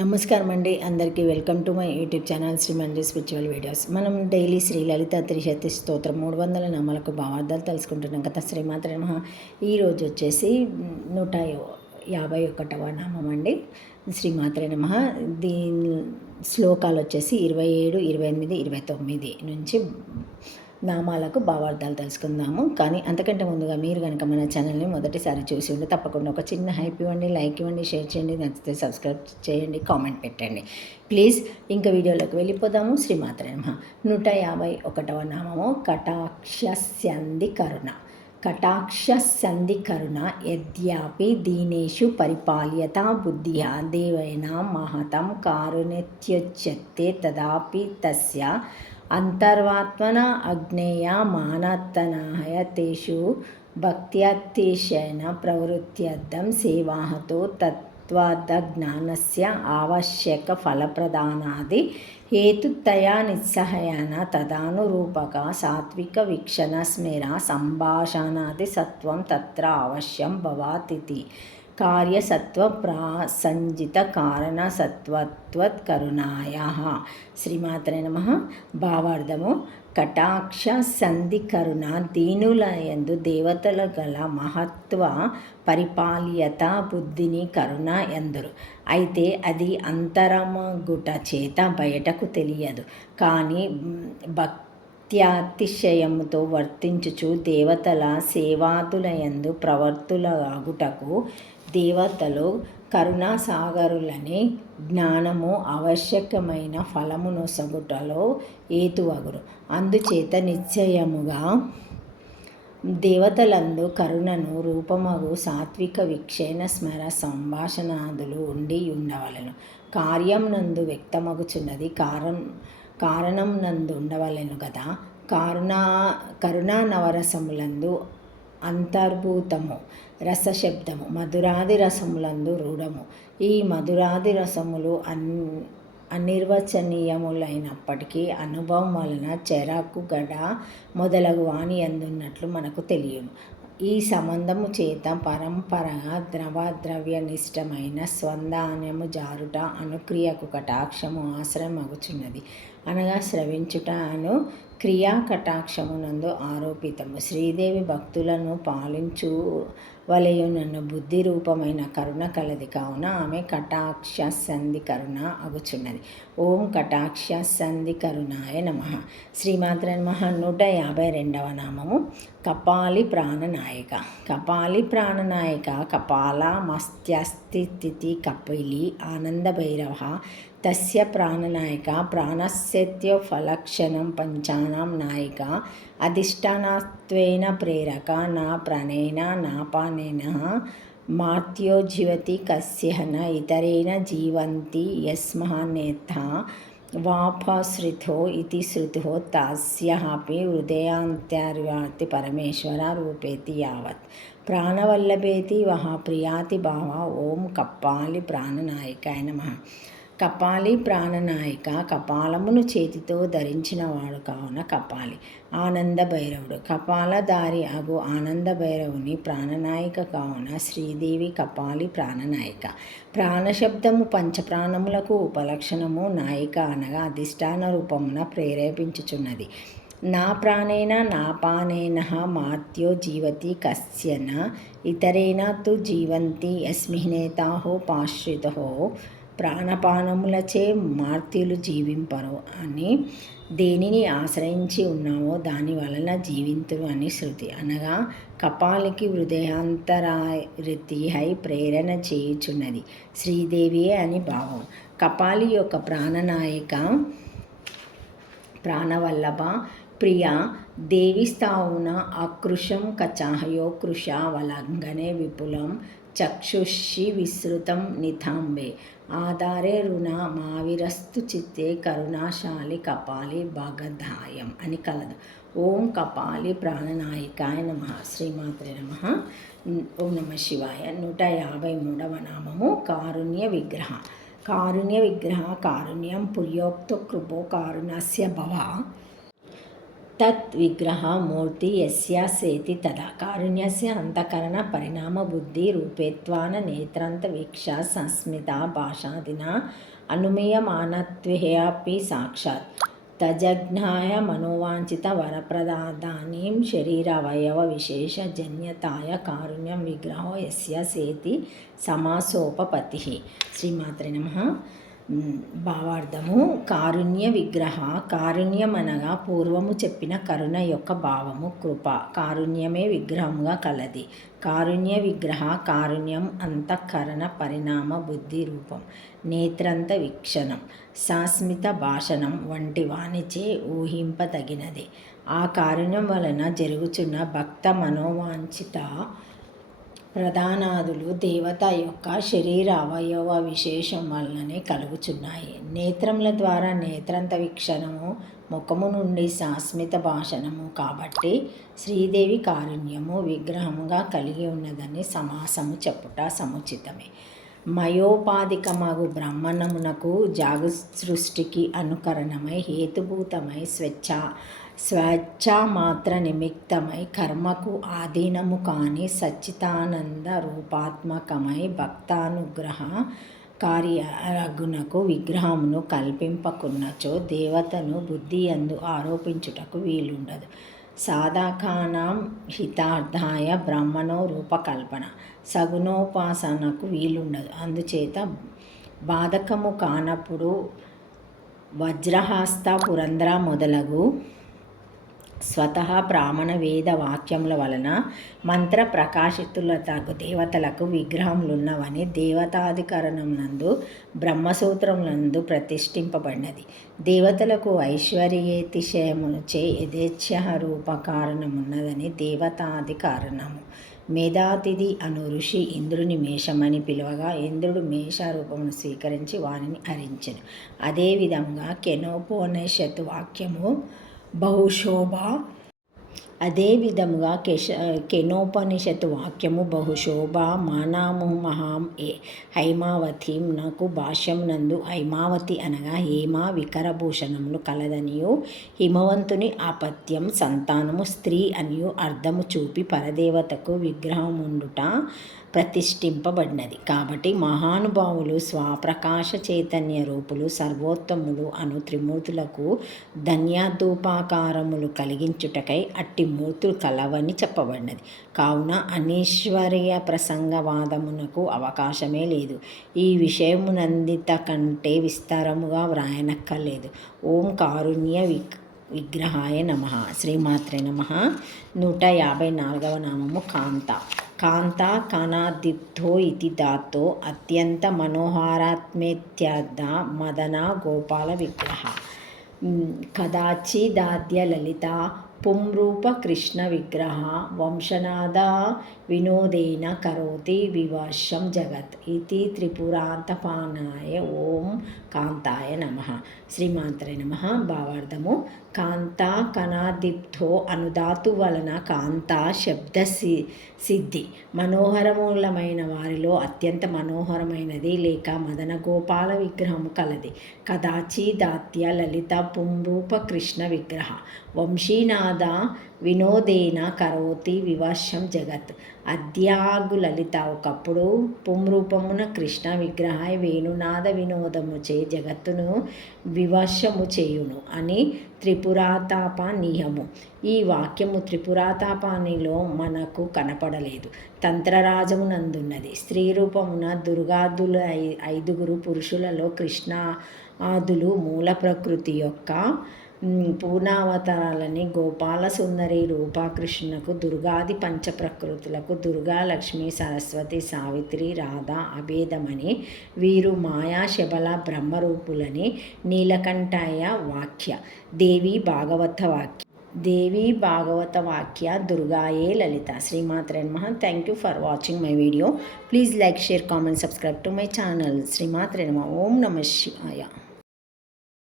నమస్కారం అండి అందరికీ welcome to my YouTube channel Shri Manju spiritual videos. మనం డైలీ శ్రీ లలిత త్రిశతి స్తోత్రం 300 నామాలకు భావార్థాలు తెలుసుకుంటున్నాం కదా. శ్రీమాత్రే నమః. ఈరోజు వచ్చేసి 151వ నామం అండి. శ్రీమాత్రే నమః. దీని శ్లోకాలు వచ్చేసి 27, 28, 29 నుంచి నామాలకు భావార్థాలు తెలుసుకుందాము. కానీ అంతకంటే ముందుగా మీరు కనుక మన ఛానల్ని మొదటిసారి చూసి ఉంటే తప్పకుండా ఒక చిన్న హైప్ ఇవ్వండి, లైక్ ఇవ్వండి, షేర్ చేయండి, నచ్చితే సబ్స్క్రైబ్ చేయండి, కామెంట్ పెట్టండి ప్లీజ్. ఇంకా వీడియోలోకి వెళ్ళిపోదాము. శ్రీమాత్రే నమః. 151వ నామము కటాక్షస్యంది కరుణ. కటాక్షస్యంది కరుణ యద్యాపి దీనేషు పరిపాల్యత బుద్ధియా దేవైన మహతం కారుణ్యత్యుచ్యతే తదాపి తస్య అంతర్వాత్మన అజ్ఞేయ మానత్తనాయ తేషు భక్త్యతిశయన ప్రవృత్త్యర్థం సేవాహతో తత్వార్థజ్ఞానస్య ఆవశ్యక ఫలప్రదానాది హేతుతయా నిస్సహయన తదానురూపక సాత్విక వీక్షణ స్మర సంభాషణాది సత్వం తత్ర అవశ్యం భవాతితి కార్యసత్వ ప్రాసంజిత కారణ సత్వత్వత్కరుణాయ. శ్రీమాత్రే నమః. భావార్థము: కటాక్ష సంధి కరుణ దీనుల యందు దేవతల గల మహత్వ పరిపాల్యత బుద్ధిని కరుణ ఎందురు. అయితే అది అంతరమగుట చేత బయటకు తెలియదు. కానీ భక్త్యాతిశయముతో వర్తించుచు దేవతల సేవాదులయందు ప్రవర్తులగుటకు దేవతలు కరుణాసాగరులని జ్ఞానము ఆవశ్యకమైన ఫలమునొసగుటలో ఏతువగురు. అందుచేత నిశ్చయముగా దేవతలందు కరుణను రూపమగు సాత్విక వీక్షణ స్మర సంభాషణాదులు ఉండి ఉండవలెను. కార్యం నందు వ్యక్తమగుచున్నది కారణం నందు ఉండవలెను కదా. కరుణా నవరసములందు అంతర్భూతము రసశబ్దము, మధురాది రసములందు రూఢము. ఈ మధురాది రసములు అనిర్వచనీయములైనప్పటికీ అనుభవం వలన చెరకు గడ మొదలగు వాణి అందున్నట్లు మనకు తెలియను. ఈ సంబంధము చేత పరంపరగా ద్రవ్యనిష్టమైన స్వందాన్యము జారుట అనుక్రియకు కటాక్షము ఆశ్రయమగుచున్నది. అనగా స్రవించుట అను క్రియా కటాక్షమునందు ఆరోపితము. శ్రీదేవి భక్తులను పాలించు వలయునను బుద్ధి రూపమైన కరుణ కలది కావున ఆమె కటాక్ష సంధి కరుణ అగుచున్నది. ఓం కటాక్ష సంధి కరుణాయ నమః. శ్రీమాత్రే నమః. 152వ నామము కపాలి ప్రాణనాయక. కపాలి ప్రాణనాయక కపాలమస్త్యస్థితి కపిలి ఆనందభైరవ తస్య ప్రాణనాయక ప్రాణస్యత్యో ఫలక్షణం పంచానాం నాయిక అధిష్టానత్వేన ప్రేరక నా ప్రణేన నాపానేన మార్త్యో జీవతి కస్యన ఇతరేణ జీవంతి యస్మహనేత వాపశ్రితో ఇతి శృతో తస్యాపి హృదయాంతర్యాతి పరమేశ్వర రూపేతి యావత్ ప్రాణవల్లభేతి వహ ప్రియాతి భావ. ఓం కపాలి ప్రాణనాయకాయ నమః. కపాలి ప్రాణనాయక కపాలమును చేతితో ధరించినవాడు కావున కపాలి. ఆనంద భైరవుడు కపాలధారి అగు ఆనంద భైరవుని ప్రాణనాయిక కావున శ్రీదేవి కపాలి ప్రాణనాయిక. ప్రాణశబ్దము పంచప్రాణములకు ఉపలక్షణము. నాయిక అనగా అధిష్టాన రూపమున ప్రేరేపించుచున్నది. నా ప్రాణేన నాపానేన మార్త్యో జీవతి కస్యన ఇతరేణ తు జీవంతి యస్మినేతాహో పాశ్రితో ప్రాణపానములచే మార్త్యులు జీవింపరు అని దేనిని ఆశ్రయించి ఉన్నావో దాని వలన జీవింతురు అని శృతి. అనగా కపాలికి హృదయాంతరారితి హై ప్రేరణ చేయుచున్నది శ్రీదేవియే అని భావం. కపాలి యొక్క ప్రాణనాయిక ప్రాణవల్లభ ప్రియ దేవి స్థావున అకృశం కచాహయో కృశావలంఘనే విపులం చక్షుషి విస్తృతం నితాంబే ఆధారే రుణ మావిరస్తు చిత్తే కరుణాశాలి కపాలి భాగధాయం అని కలదు. ఓం కపాలి ప్రాణనాయికాయ నమః. శ్రీమాత్రే నమః. ఓం నమః శివాయ. 153వ నామము కారుణ్య విగ్రహ. కారుణ్య విగ్రహ కారుణ్యం పుర్యోక్త కృపో కారుణస్య భవ తత్ విగ్రహ మూర్తి యస్యాసేతి తదా కారుణ్యస్య అంతఃకరణ పరిణామ బుద్ధి రూపేత్వాన నేత్రంత వీక్ష సంస్మిత భాషాదిన అనుమీయమానత్వేపి సాక్షాత్ తజజ్ఞాయ మనోవాంఛిత వరప్రదానీం శరీరావయవ విశేష జన్యతాయ కారుణ్యం విగ్రహో యస్య సేతి సమాసోపపత్తి. శ్రీమాత్రే నమః. భావార్థము: కారుణ్య విగ్రహ. కారుణ్యం అనగా పూర్వము చెప్పిన కరుణ యొక్క భావము కృప. కారుణ్యమే విగ్రహముగా కలది. కారుణ్య విగ్రహ. కారుణ్యం అంతఃకరణ పరిణామ బుద్ధి రూపం. నేత్రంత వీక్షణం సాస్మిత భాషణం వంటి వానిచే ఊహింపదగినది. ఆ కారుణ్యం వలన జరుగుచున్న భక్త మనోవాంఛిత ప్రధానాదులు దేవత యొక్క శరీర అవయవ విశేషం వలననే కలుగుచున్నాయి. నేత్రముల ద్వారా నేత్రంత వీక్షణము, ముఖము నుండి సాస్మిత భాషణము. కాబట్టి శ్రీదేవి కారుణ్యము విగ్రహముగా కలిగి ఉన్నదని సమాసము చెప్పుట సముచితమే. మయోపాధికమగు బ్రహ్మణమునకు జాగృసృష్టికి అనుకరణమై హేతుభూతమై స్వేచ్ఛామాత్ర నిమిత్తమై కర్మకు ఆధీనము కాని సచ్చిదానంద రూపాత్మకమై భక్తానుగ్రహ కార్యరగునకు విగ్రహమును కల్పింపకున్నచో దేవతను బుద్ధియందు ఆరోపించుటకు వీలుండదు. సాధకానాం హితార్థాయ బ్రహ్మణో రూపకల్పన సగుణోపాసనకు వీలుండదు. అందుచేత బాధకము కానప్పుడు వజ్రహస్త పురంధ్ర మొదలగు స్వతః బ్రాహ్మణ వేద వాక్యముల వలన మంత్ర ప్రకాశితులతగు దేవతలకు విగ్రహములున్నవని దేవతాధికరణమునందు బ్రహ్మసూత్రములందు ప్రతిష్ఠింపబడినది. దేవతలకు ఐశ్వర్యేతిశయముచే యథేచ్ఛ రూప కారణమున్నదని దేవతాధికరణము. మేధాతిథి అను ఋషి ఇంద్రుని మేషమని పిలువగా ఇంద్రుడు మేష రూపమును స్వీకరించి వానిని హరించెను. అదేవిధంగా కెనోపనిషత్తు వాక్యము బహుశోభ మానాము మహాం హైమావతీం నాకు భాష్యం నందు హైమావతి అనగా హేమ వికరభూషణములు కలదనియు హిమవంతుని ఆపత్యం సంతానము స్త్రీ అనియు అర్థము చూపి పరదేవతకు విగ్రహముండుట ప్రతిష్ఠింపబడినది. కాబట్టి మహానుభావులు స్వప్రకాశ చైతన్య రూపులు సర్వోత్తములు అను త్రిమూర్తులకు ధన్యాధూపాకారములు కలిగించుటకై అట్టి మూర్తులు కలవని చెప్పబడినది. కావున అనీశ్వర్య ప్రసంగవాదమునకు అవకాశమే లేదు. ఈ విషయమునందిత కంటే విస్తారముగా వ్రాయనక్కర్లేదు. ఓం కారుణ్య విగ్రహాయ నమః. శ్రీమాత్రే నమః. 154వ నామము కాంత. కాంత కణాదీప్తో ఇతి ధాతో అత్యంత మనోహారాత్మేత్యర్థ మదన గోపాల విగ్రహ. కదాచిదాద్య లలిత పుంరూప కృష్ణ విగ్రహ వంశనాద వినోదేన కరోతి వివశం జగత్ ఇది త్రిపురాంతపానాయ ఓం కాంతాయ నమః. శ్రీమాత్రే నమః. భావార్థము: కాంత కణాదీప్తో అనుధాతు వలన కాంత శబ్ద సిద్ధి. మనోహరమూలమైన వారిలో అత్యంత మనోహరమైనది లేక మదన గోపాల విగ్రహము కలది. కదాచిదాత్య లలిత పుంరూప కృష్ణ విగ్రహ వంశీనాద వినోదేన కరోతి వివశం జగత్. అద్యాగు లలిత ఒకప్పుడు పుంరూపమున కృష్ణ విగ్రహాయ వేణునాద వినోదముచే జగత్తును వివశము చేయును అని త్రిపురాతాపనీయము. ఈ వాక్యము త్రిపురాతాపానిలో మనకు కనపడలేదు. తంత్రరాజమునందున్నది. స్త్రీ రూపమున దుర్గాదులు 5 పురుషులలో కృష్ణాదులు మూల ప్రకృతి యొక్క పూర్ణావతారాలని గోపాల సుందరి రూపకృష్ణకు దుర్గాది పంచప్రకృతులకు దుర్గా లక్ష్మి సరస్వతి సావిత్రి రాధ అభేదమని వీరు మాయా శబల బ్రహ్మరూపులని నీలకంఠాయ వాక్య. దేవి భాగవత వాక్య దుర్గాయే లలిత. శ్రీమాత్రే నమః. Thank you for watching my video. Please like, share, comment, subscribe to my channel. శ్రీమాత్రే నమః. ఓం నమః శివాయ.